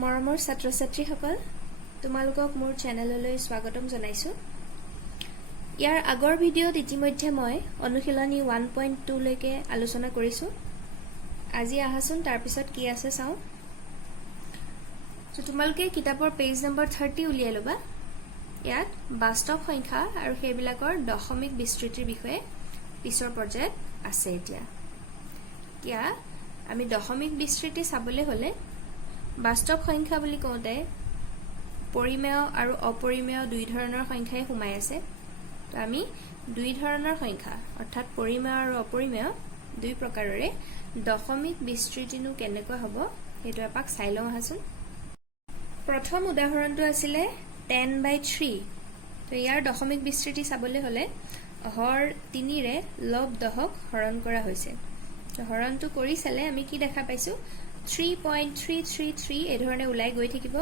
মৰমৰ ছাত্ৰ-ছাত্ৰীসকল তোমালোকক মোৰ চেনেললৈ স্বাগতম জনাইছো। ইয়াৰ আগৰ ভিডিঅ'ত ইতিমধ্যে মই অনুশীলনী 1.2 লৈকে আলোচনা কৰিছো। আজি আহাচোন তাৰ পিছত কি আছে চাও। তোমালোকে কিতাপৰ পেজ নম্বৰ 30 উলিয়াই লবা। ইয়াত বাস্তৱ সংখ্যা আৰু সেইবিলাকৰ দশমিক বিস্তৃতিৰ বিষয়ে পিছৰ পৰ্যায়ত আছে। এতিয়া আমি দশমিক বিস্তৃতি চাবলৈ হলে বাস্তৱ সংখ্যা বুলি কওঁতে পৰিমেয় আৰু অপৰিমেয় দুই ধৰণৰ সংখ্যাই সোমাই আছে। তো আমি দুই ধৰণৰ সংখ্যা অৰ্থাৎ পৰিমেয় আৰু অপৰিমেয় দুই প্ৰকাৰৰে দশমিক বিস্তৃতিনো কেনেকৈ হ'ব সেইটো এপাক চাই লওঁ আহাচোন। প্ৰথম উদাহৰণটো আছিলে 10/3। তো ইয়াৰ দশমিক বিস্তৃতি চাবলৈ হলে হৰ 3ৰে লব 10ক হৰণ কৰা হৈছে। তো হৰণটো কৰি চালে আমি কি দেখা পাইছো 3.333 এই ধৰণে ওলাই গৈ থাকিব।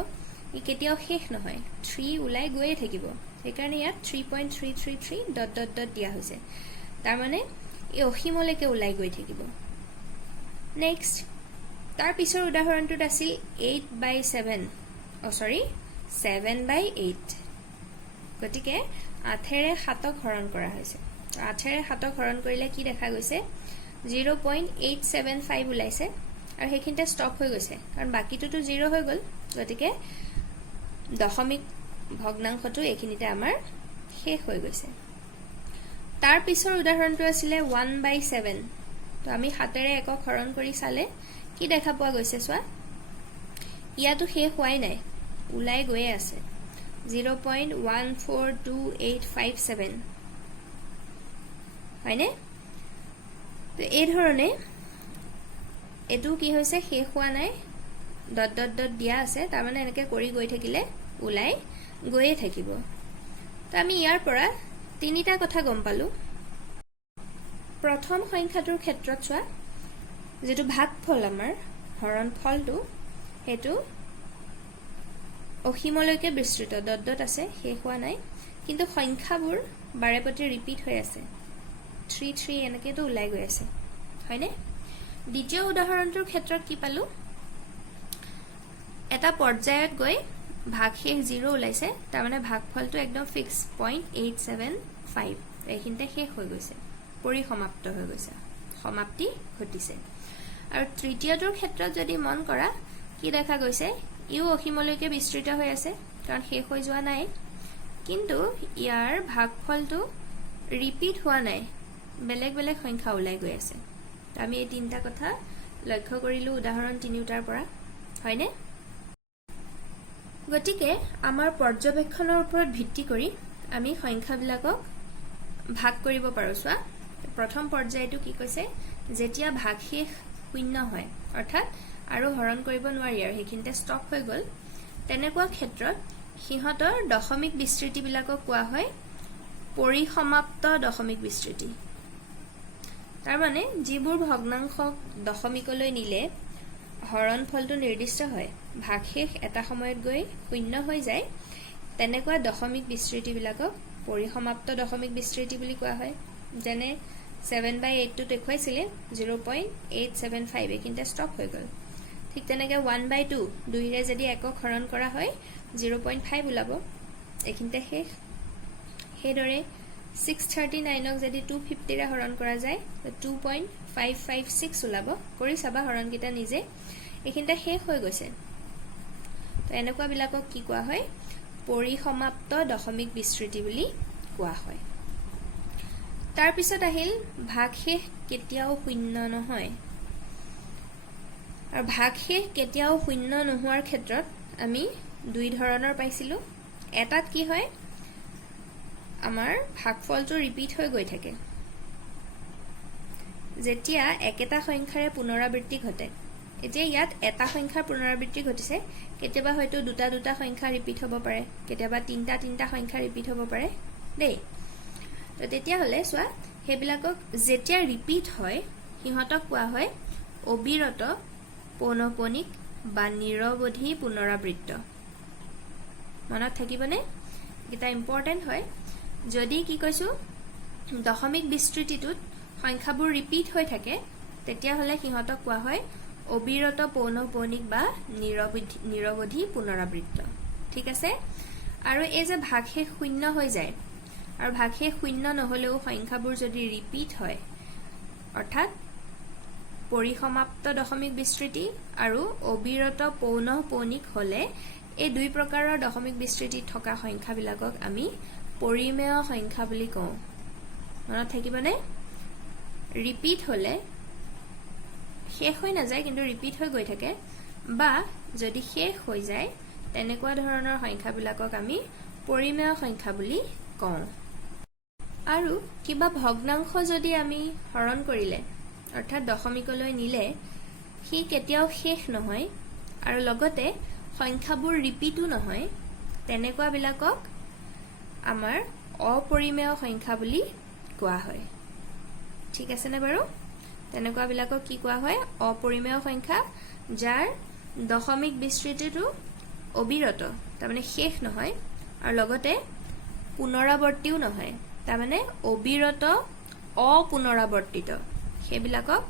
ই কেতিয়াও শেষ নহয়, 3 ওলাই গৈয়ে থাকিব। সেইকাৰণে ইয়াত 3.333 ... দিয়া হৈছে। তাৰ মানে এই অসীমলৈকে ওলাই গৈ থাকিব। নেক্সট তাৰ পিছৰ উদাহৰণটোত আছিল 8/7 7/8। গতিকে 8ৰে 7ক হৰণ কৰা হৈছে। 8ৰে 7ক হৰণ কৰিলে কি দেখা গৈছে 0.875 ওলাইছে আৰু সেইখিনিতে ষ্টপ হৈ গৈছে, কাৰণ বাকিটোতো 0 হৈ গ'ল। গতিকে দশমিক ভগ্নাংশটো এইখিনিতে আমাৰ শেষ হৈ গৈছে। তাৰ পিছৰ উদাহৰণটো আছিলে 1/7। তো আমি 7ৰে 1ক হৰণ কৰি চালে কি দেখা পোৱা গৈছে চোৱা, ইয়াতো শেষ হোৱাই নাই, ওলাই গৈয়ে আছে 0.142857 হয়নে? তো এই ধৰণে এটো কি হৈছে শেষ হোৱা নাই, ... দিয়া আছে। তাৰ মানে এনেকৈ কৰি গৈ থাকিলে ওলাই গৈয়ে থাকিব। তো আমি ইয়াৰ পৰা তিনিটা কথা গম পালো। প্ৰথম সংখ্যাটোৰ ক্ষেত্ৰত চোৱা, যেটো ভাগফল আমাৰ হৰণ ফলটো হেতু অসীমলৈকে বিস্তৃত, ... আছে, শেষ হোৱা নাই। কিন্তু সংখ্যাবোৰ বাৰে প্ৰতি ৰিপিট হৈ আছে, 3 এনেকেতো ওলাই গৈ আছে হয়নে? দ্বিতীয় উদাহৰণটোৰ ক্ষেত্ৰত কি পালো, এটা পৰ্যায়ত গৈ ভাগশেষ 0 ওলাইছে। তাৰ মানে ভাগফলটো একদম ফিক্স 0.875 এইখিনিতে শেষ হৈ গৈছে, পৰিসমাপ্ত হৈ গৈছে, সমাপ্তি ঘটিছে। আৰু তৃতীয়টোৰ ক্ষেত্ৰত যদি মন কৰা কি দেখা গৈছে, ইও অসীমলৈকে বিস্তৃত হৈ আছে কাৰণ শেষ হৈ যোৱা নাই, কিন্তু ইয়াৰ ভাগফলটো ৰিপিট হোৱা নাই, বেলেগ বেলেগ সংখ্যা ওলাই গৈ আছে। আমি এই তিনিটা কথা লক্ষ্য কৰিলো উদাহৰণ তিনিটাৰ পৰা হয়নে? গতিকে আমাৰ পৰ্যবেক্ষণৰ ওপৰত ভিত্তি কৰি আমি সংখ্যাবিলাকক ভাগ কৰিব পাৰো। চোৱা, প্ৰথম পৰ্যায়টো কি কৈছে, যেতিয়া ভাগশেষ 0 হয় অৰ্থাৎ আৰু হৰণ কৰিব নোৱাৰি আৰু সেইখিনিতে ষ্টপ হৈ গ'ল, তেনেকুৱা ক্ষেত্ৰত সিহঁতৰ দশমিক বিস্তৃতিবিলাকক কোৱা হয় পৰিসমাপ্ত দশমিক বিস্তৃতি। তাৰ মানে যিবোৰ ভগ্নাংশক দশমিকলৈ নিলে হৰণ ফলটো নিৰ্দিষ্ট হয়, ভাগশেষ এটা সময়ত গৈ 0 হৈ যায়, তেনেকুৱা দশমিক বিস্তৃতিবিলাকক পৰিসমাপ্ত দশমিক বিস্তৃতি বুলি কোৱা হয়। যেনে 7/8 দেখুৱাইছিলে 0.875 এইখিনিতে ষ্টপ হৈ গ'ল। ঠিক তেনেকৈ 1/2 2ৰে যদি 1ক হৰণ কৰা হয় 0.5 ওলাব, এইখিনিতে শেষ। সেইদৰে 639ক যদি 250ৰে হৰণ কৰা যায় 2.556 ওলাব। কৰি চাবা হৰণকেইটা নিজে, এইখিনিতে শেষ হৈ গৈছে। তো এনেকুৱাবিলাকক কি কোৱা হয়, পৰিসমাপ্ত দশমিক বিস্তৃতি বুলি কোৱা হয়। তাৰ পিছত আহিল ভাগশেষ কেতিয়াও 0 নহয়। আৰু ভাগশেষ কেতিয়াও 0 নোহোৱাৰ ক্ষেত্ৰত আমি দুই ধৰণৰ পাইছিলো। এটাত কি হয়, আমাৰ ভাগফলটো ৰিপিট হৈ গৈ থাকে, যেতিয়া একেটা সংখ্যাৰে পুনৰাবৃত্তি ঘটে। এতিয়া ইয়াত এটা সংখ্যাৰ পুনৰাবৃত্তি ঘটিছে, কেতিয়াবা হয়তো দুটা সংখ্যা ৰিপিট হ'ব পাৰে, কেতিয়াবা তিনিটা সংখ্যা ৰিপিট হ'ব পাৰে দেই। তো তেতিয়াহ'লে চোৱা, সেইবিলাকক যেতিয়া ৰিপিট হয় সিহঁতক কোৱা হয় অবিৰত পৌনঃপুনিক বা নিৰৱধি পুনৰাবৃত্ত। মনত থাকিবনে? এটা ইম্পৰ্টেণ্ট হয়। যদি কি কৈছো দশমিক বিস্তৃতিটোত সংখ্যাবোৰ ৰিপিট হৈ থাকে, তেতিয়াহ'লে সিহঁতক কোৱা হয় অবিৰত পৌনঃপৌনিক বা নিৰৱধি পুনৰাবৃত্ত ঠিক আছে আৰু এই যে ভাগশেষ শূন্য হৈ যায় আৰু ভাগশেষ শূন্য নহলেও সংখ্যাবোৰ যদি ৰিপিট হয় অৰ্থাৎ পৰিসমাপ্ত দশমিক বিস্তৃতি আৰু অবিৰত পৌনঃপৌনিক হলে এই দুই প্ৰকাৰৰ দশমিক বিস্তৃতি থকা সংখ্যাবিলাকক আমি পৰিমেয় সংখ্যা বুলি কওঁ মনত থাকিবনে ৰিপিট হলে শেষ হৈ নাযায় কিন্তু ৰিপিট হৈ গৈ থাকে বা যদি শেষ হৈ যায় তেনেকুৱা ধৰণৰ সংখ্যাবিলাকক আমি পৰিমেয় সংখ্যা বুলি কওঁ আৰু কিবা ভগ্নাংশ যদি আমি হৰণ কৰিলে অৰ্থাৎ দশমিকলৈ নিলে সি কেতিয়াও শেষ নহয় আৰু লগতে সংখ্যাবোৰ ৰিপিটো নহয় তেনেকুৱা বিলাকক আমাৰ অপৰিমেয় সংখ্যা বুলি কোৱা হয় ঠিক আছে নে বাৰু তেনেকুৱা বিলাকক কি কোৱা হয় অপৰিমেয় সংখ্যা যাৰ দশমিক বিস্তৃতিটো অবিৰত তাৰমানে শেষ নহয় আৰু লগতে পুনৰাবৰ্তিও নহয় তাৰমানে অবিৰত অপুনৰাবৰ্তিত সেইবিলাকক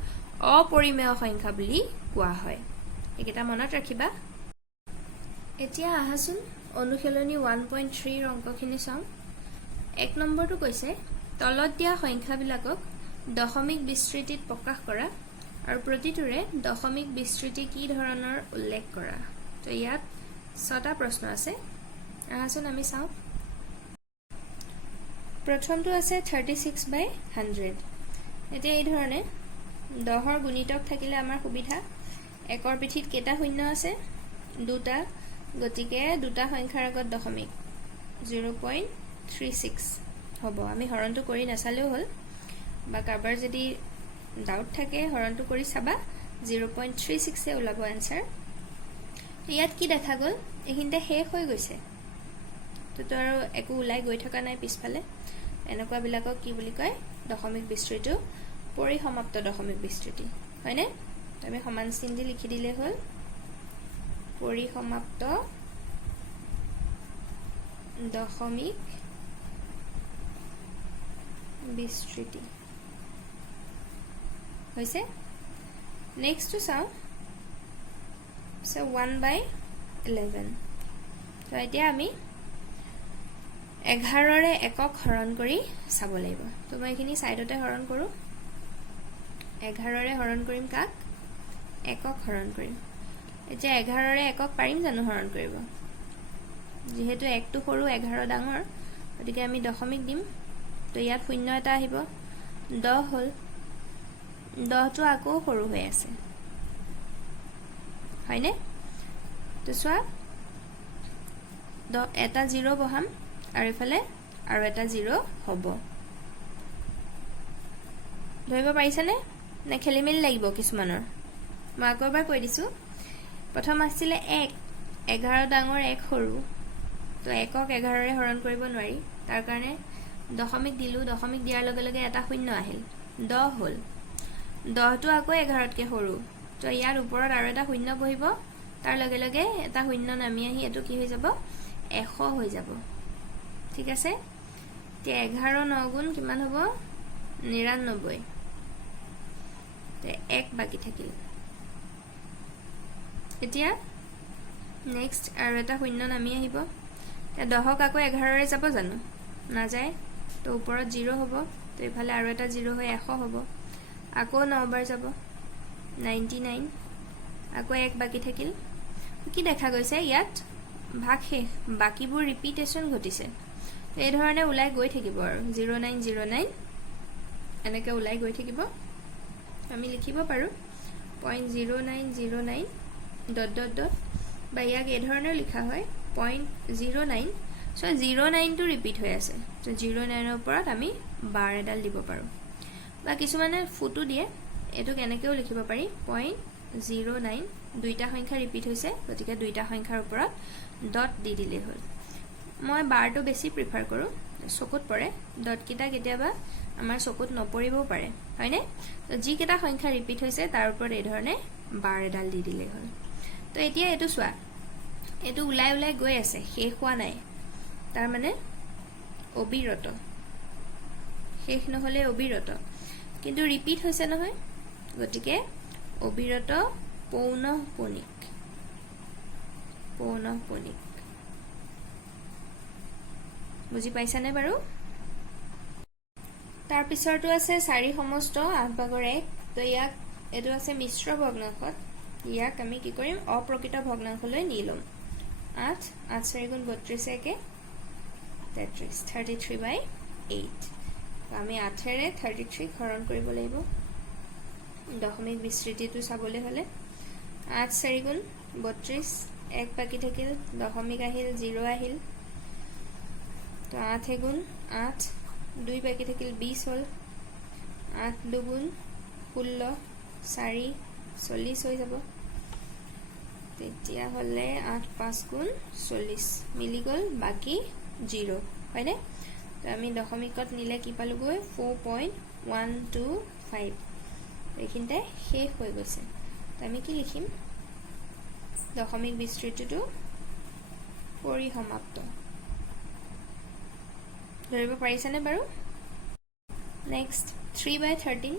অপৰিমেয় সংখ্যা বুলি কোৱা হয় এইকেইটা মনত ৰাখিবা এতিয়া আহাচোন অনুশীলনী 1.3 অংকখিনি চাওঁ 1 নম্বৰটো কৈছে তলত দিয়া সংখ্যাবিলাকক দশমিক বিস্তৃতিত প্ৰকাশ কৰা আৰু প্ৰতিটোৰে দশমিক বিস্তৃতি কি ধৰণৰ উল্লেখ কৰা তো ইয়াত 6টা প্ৰশ্ন আছে আহাচোন আমি চাওঁ প্ৰথমটো আছে 36/100 এতিয়া এই ধৰণে 10ৰ গুণিতক থাকিলে আমাৰ সুবিধা একৰ পিঠিত কেইটা শূন্য আছে দুটা গতিকে দুটা সংখ্যাৰ আগত দশমিক 0.36 হ'ব আমি হৰণটো কৰি নাচালেও হ'ল বা কাৰোবাৰ যদি ডাউট থাকে হৰণটো কৰি চাবা 0.36 এ ওলাব আনসাৰ ইয়াত কি দেখা গ'ল এইখিনিতে শেষ হৈ গৈছে তো আৰু একো ওলাই গৈ থকা নাই পিছফালে এনেকুৱা বিলাকক কি বুলি কয় দশমিক বিস্তৃতি পৰিসমাপ্ত দশমিক বিস্তৃতি হয়নে আমি সমান চিন দি লিখি দিলে হ'ল পৰিসমাপ্ত দশমিক বিস্তৃতি হৈছে নেক্সটটো চাওঁ সো 1/11 তো এতিয়া আমি 11ৰে একক হৰণ কৰি চাব লাগিব তো মই এইখিনি সাইডতে হৰণ কৰো 11ৰে হৰণ কৰিম কাক একক হৰণ কৰিম এতিয়া 11ৰে একক পাৰিম জানো হৰণ কৰিব যেহেতু 1টো সৰু 11 ডাঙৰ গতিকে আমি দশমিক দিম তো ইয়াত শূন্য এটা আহিব 10 হল 10টো আকৌ সৰু হৈ আছে হয়নে তো চোৱা এটা 0 বহাম আৰু ইফালে আৰু এটা 0 হ'ব ধৰিব পাৰিছানে নে খেলিমেলি লাগিব কিছুমানৰ মই আকৌ এবাৰ কৈ দিছো প্ৰথম আছিলে 11 ডাঙৰ 1 সৰু তো একক 11ৰে হৰণ কৰিব নোৱাৰি তাৰ কাৰণে দশমিক দিলো দশমিক দিয়াৰ লগে লগে এটা শূন্য আহিল 10 হল 10টো আকৌ 11তকৈ সৰু তো ইয়াৰ ওপৰত আৰু এটা শূন্য বহিব তাৰ লগে লগে এটা শূন্য নামি আহি এটো কি হৈ যাব 100 হৈ যাব ঠিক আছে তে 11 9 গুণ কিমান হ'ব 99 তে 1 বাকি থাকিল এতিয়া নেক্সট আৰু এটা শূন্য নামি আহিব তে 10ক আকৌ 11ৰে যাব জানো না যায় তো ওপৰত 0 হ'ব তো ইফালে আৰু এটা 0 হৈ 100 হ'ব আকৌ 9 বাৰ যাব 99 আকৌ 1 বাকি থাকিল কি দেখা গৈছে ইয়াত ভাগ শেষ বাকিবোৰ ৰিপিটেশন ঘটিছে এই ধৰণে উলাই গৈ থাকিব আৰু 0909 এনেকৈ উলাই গৈ থাকিব আমি লিখিব পাৰো 0.0909 ... বা ইয়াক এই ধৰণে লিখা হয় 0.09 সো 09 টো ৰিপিট হৈ আছে তো 09 ৰ ওপৰত আমি বাৰ এডাল দিব পাৰো বা কিছুমানে ফুটো দিয়ে এটো কেনেকেও লিখিব পাৰি 0.09 দুইটা সংখ্যা ৰিপিট হৈছে গতিকে দুইটা সংখ্যাৰ ওপৰত ডট দি দিলে হ'ল মই বাৰটো বেছি প্ৰিফাৰ কৰো চকুত পৰে ডট কিটা কেতিয়াবা আমাৰ চকুত নপৰিবও পাৰে হয়নে তো যি কেটা সংখ্যা ৰিপিট হৈছে তাৰ ওপৰত এই ধৰণে বাৰ এডাল দি দিলে হ'ল তো এতিয়া এটো চোৱা এটো উলাই উলাই গৈ আছে শেষ হোৱা নাই তাৰ মানে অবিৰত শেষ নহলে অবিৰত কিন্তু ৰিপিট হৈছে নহয় গতিকে অবিৰত পৌনঃপুনিক বুজি পাইছানে বাৰু তাৰ পিছৰটো আছে 4 সমস্ত 8 ভাগৰ 1 তো ইয়াক এটো আছে মিশ্ৰ ভগ্নাংশত ইয়াক আমি কি কৰিম অপ্ৰকৃত ভগ্নাংশলৈ নি লম 8 8 4 গুণ 32 একে 33 33/8 তো আমি 8 ৰে 33 হৰণ কৰিব লাগিব দশমিক বিস্তৃতিটো চাবলৈ হলে 8 4 গুণ 32 এক বাকি থাকিল দশমিক আহিল 0 আহিল তো 8 গুণ 8 2 বাকি থাকিল 20 হল 8 দুগুণ 16 4 40 হৈ যাব তেতিয়া হলে 8 5 গুণ 40 মিলি গল বাকি 0 হয়নে তো আমি দশমিকত নিলে কি পালুগৈ 4.125 এইখিনতে শেষ হৈ গৈছে তো আমি কি লিখিম দশমিক বিস্তৃতিটো পৰিসমাপ্ত ধৰিব পাৰিছানে বাৰু নেক্সট 3/13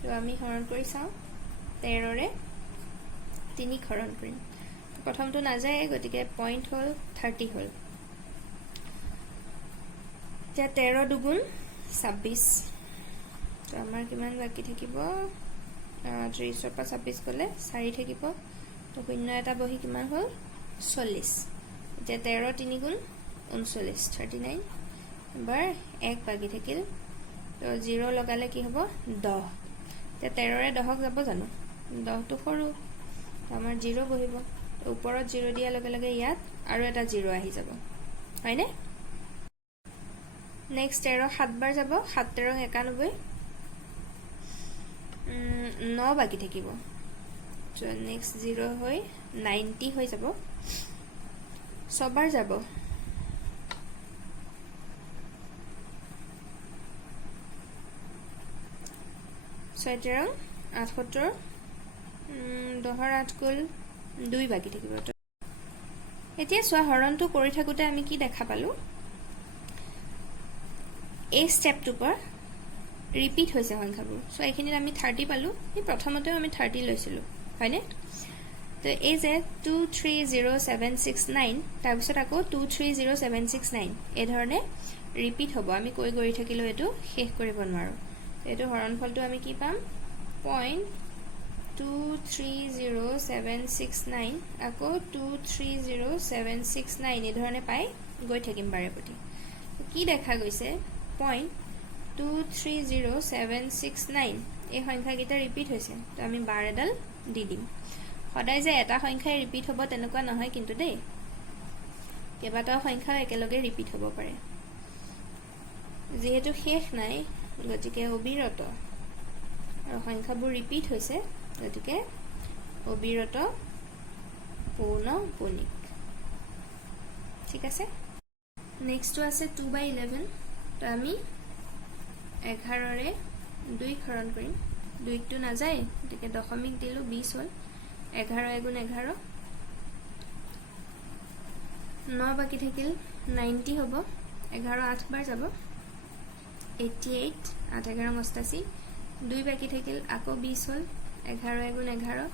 তো আমি হৰণ কৰি চাও 13 ৰে 3 হৰণ কৰিম প্ৰথমটো নাযায় গতিকে পইণ্ট হল 30 হল যে 13 দুগুণ 26 তো আমাৰ কিমান বাকি থাকিব 30 ৰ পৰা 26 গলে 4 থাকিব তো শূন্য এটা বহি কিমান হল 40 যে 13 3 গুণ 39 39 এবাৰ 1 বাকি থাকিল তো 0 লগালে কি হ'ব 10 তে 13 ৰে 10ক যাব জানো 10 তো সৰু আমাৰ 0 বহিব ওপৰত 0 দিয়া লগে লগে ইয়াত আৰু এটা 0 আহি যাব হয়নে নেক্সট 13 7 বাৰ যাব 7 13 91 9 বাকি থাকিব তো নেক্সট 0 হৈ 90 হৈ যাব 6 বাৰ যাব 6 13 78 10 8 কুল 2 বাকি থাকিব এতিয়া সোৱা হৰণটো কৰি থাকোতে আমি কি দেখা পালো এই স্টেপটো পৰ ৰিপিট হৈছে সংখ্যাবোৰ সো এইখিনিত আমি 30 পালো এই প্ৰথমতেও আমি 30 লৈছিলো হয়নে তো এই যে 230769 তাৰ পিছত আকৌ 230769 এই ধৰণে ৰিপিট হ'ব আমি কৈ কৰি থাকিলো এটো শেষ কৰিব নোৱাৰো এটো হৰণফলটো আমি কি পাম 0.230769 আকৌ 230769 এই ধৰণে পাই গৈ থাকিম বাৰে প্ৰতি কি দেখা গৈছে 0.230769 এই সংখ্যাকেইটা ৰিপিট হৈছে তো আমি বাৰ এডাল দি দিম সদায় যে এটা সংখ্যাই ৰিপিট হ'ব তেনেকুৱা নহয় কিন্তু দেই কেইবাটাও সংখ্যা একেলগে ৰিপিট হ'ব পাৰে যেহেতু শেষ নাই গতিকে অবিৰত আৰু সংখ্যাবোৰ ৰিপিট হৈছে গতিকে অবিৰত পৌনঃপুনিক ঠিক আছে নেক্সটটো আছে 2/11 তো আমি 11 ৰে 2 হৰণ কৰিম 2 টো নাযায় গতিকে দশমিক দিলো 20 হল 11 গুণ 11 9 বাকি থাকিল 90 হ'ব 11 8 বাৰ যাব 88 8 11 88 2 বাকি থাকিল আকৌ 20 হল 11 গুণ 11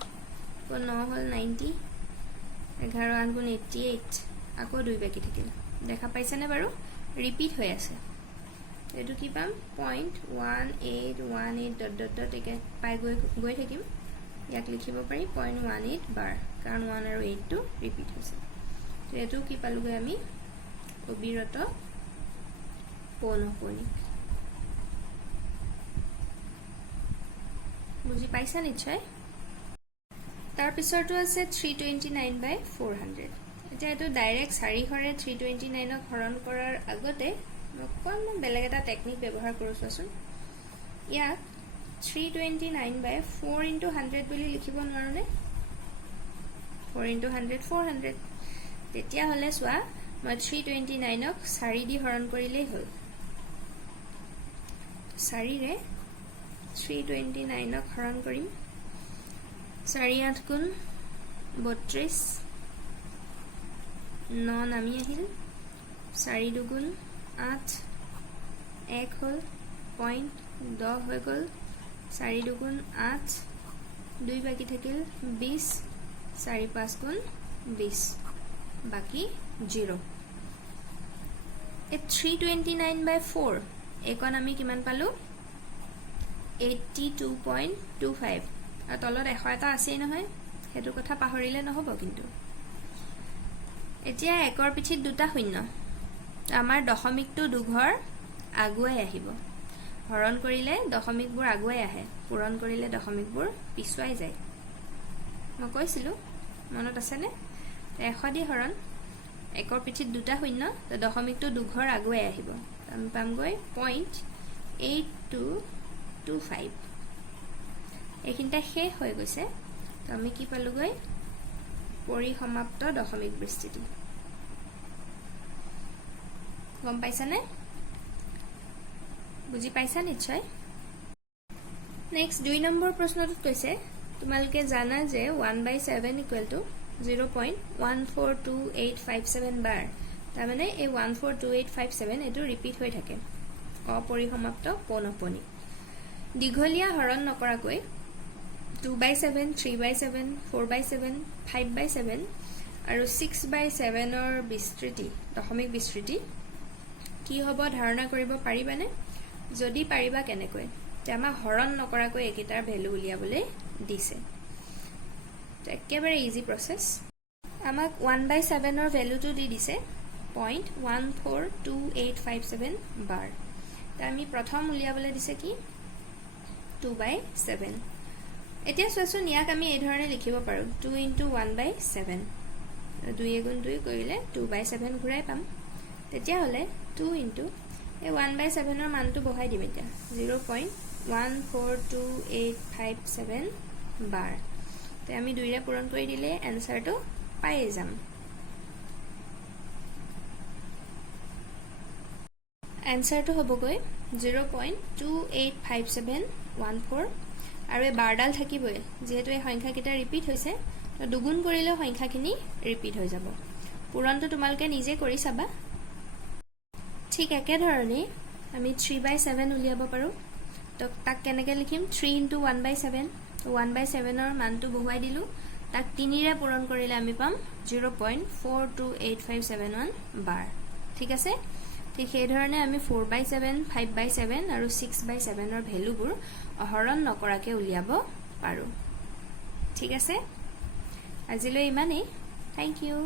আকৌ 9 হল 90 11 8 গুণ 88 আকৌ 2 বাকি থাকিল দেখা পাইছানে বাৰু ৰিপিট হৈ আছে এটো কি পাম 0.1818 একে পাই গৈ থাকিম ইয়াক লিখিব পাৰি 0.18 বাৰ কাৰণ 1 আৰু 8 টো ৰিপিট হৈছে তো এটো কি পালুগৈ আমি অবিৰত পৌনঃপুনিক বুজি পাইছা নিশ্চয় তাৰ পিছৰটো আছে 329/400 এতিয়া এটো ডাইৰেক্ট 4 হৰে 329ক হৰণ কৰাৰ আগতে অকণমান বেলেগ এটা টেকনিক ব্যৱহাৰ কৰোছোৱাচোন ইয়াক 329/4 * 100 বুলি লিখিব নোৱাৰোনে 4 * 100 400 তেতিয়া হলে সোৱা মই 329ক 4 দি হৰণ কৰিলেই হল 4 ৰে 329ক হৰণ কৰিম 4 8 গুণ 32 9 নামি আহিল 4 দুগুণ 8 1 হল 0.10 হৈ গল 4 দুগুণ 8 2 বাকি থাকিল 20 4 5 গুণ 20 বাকি 0 329/4 একন আমি কিমান পালো 82.25 আৰু তলত 100 এটা আছেই নহয় হেতু কথা পাহৰিলে নহব কিন্তু এতিয়া একৰ পিঠিত দুটা শূন্য আমাৰ দশমিকটো দুঘৰ আগুৱাই আহিব হৰণ কৰিলে দশমিকবোৰ আগুৱাই আহে পূৰণ কৰিলে দশমিকবোৰ পিছুৱাই যায় মই কৈছিলো মনত আছে নে 100 দি হৰণ একৰ পিঠিত দুটা শূন্য দশমিকটো দুঘৰ আগুৱাই আহিব আমি পামগৈ 0.8225 এইখিনিতে শেষ হৈ গৈছে তো আমি কি পালোগৈ পৰিসমাপ্ত দশমিক বিস্তৃতি গম পাইছানে বুজি পাইছা নিশ্চয় নেক্সট 2 নম্বৰ প্ৰশ্নটোত কৈছে তোমালোকে জানা যে 1/7 = 0.142857 বাৰ তাৰ মানে এই 142857 এটো ৰিপিট হৈ থাকে অপৰিসমাপ্ত পৌনঃপুনিক দীঘলীয়া হৰণ নকৰাকৈ 2/7 3/7 4/7 5/7 আৰু 6/7 ৰ বিস্তৃতি দশমিক বিস্তৃতি কি হ'ব ধাৰণা কৰিব পাৰিবানে যদি পাৰিবা কেনেকৈ তে আমাৰ হৰণ নকৰাকৈ একেটাৰ ভ্যালু উলিয়াবলৈ দিছে তো একেবাৰে ইজি প্ৰসেস আমাক 1/7 ৰ ভ্যালুটো দি দিছে 0.142857 বাৰ তো আমি প্ৰথম উলিয়াবলৈ দিছে কি 2/7 এতিয়া চোৱাচোন ইয়াক আমি এই ধৰণে লিখিব পাৰো 2 * 1/7 2 গুণ 2 কৰিলে 2/7 ঘূৰাই পাম তেতিয়া হলে 2 এই 1/7 ৰ মানটো বহাই দিম এতিয়া 0.142857 বাৰ তে আমি 2 ৰে পূৰণ কৰি দিলে এনসাৰটো পাই যাম এনসাৰটো হ'বগৈ 0.285714 আৰু এই বাৰডাল থাকিবই যেহেতু এই সংখ্যাকেইটা ৰিপিট হৈছে তো দুগুণ কৰিলে সংখ্যাখিনি ৰিপিট হৈ যাব পূৰণটো তোমালোকে নিজে কৰি চাবা ঠিক একে ধৰণে আমি 3/7 উলিয়াব পাৰো তো তাক কেনেকৈ লিখিম 3 * 1/7 1/7 ৰ মানটো বহুৱাই দিলো তাক 3 ৰে পূৰণ কৰিলে আমি পাম 0.428571 বাৰ ঠিক আছে ঠিক সেই ধৰণে আমি 4/7 5/7 আৰু 6/7 ৰ ভ্যালুবোৰ হৰণ নকৰাকৈ উলিয়াব পাৰো ঠিক আছে আজিলৈ ইমানেই থ্যাংক ইউ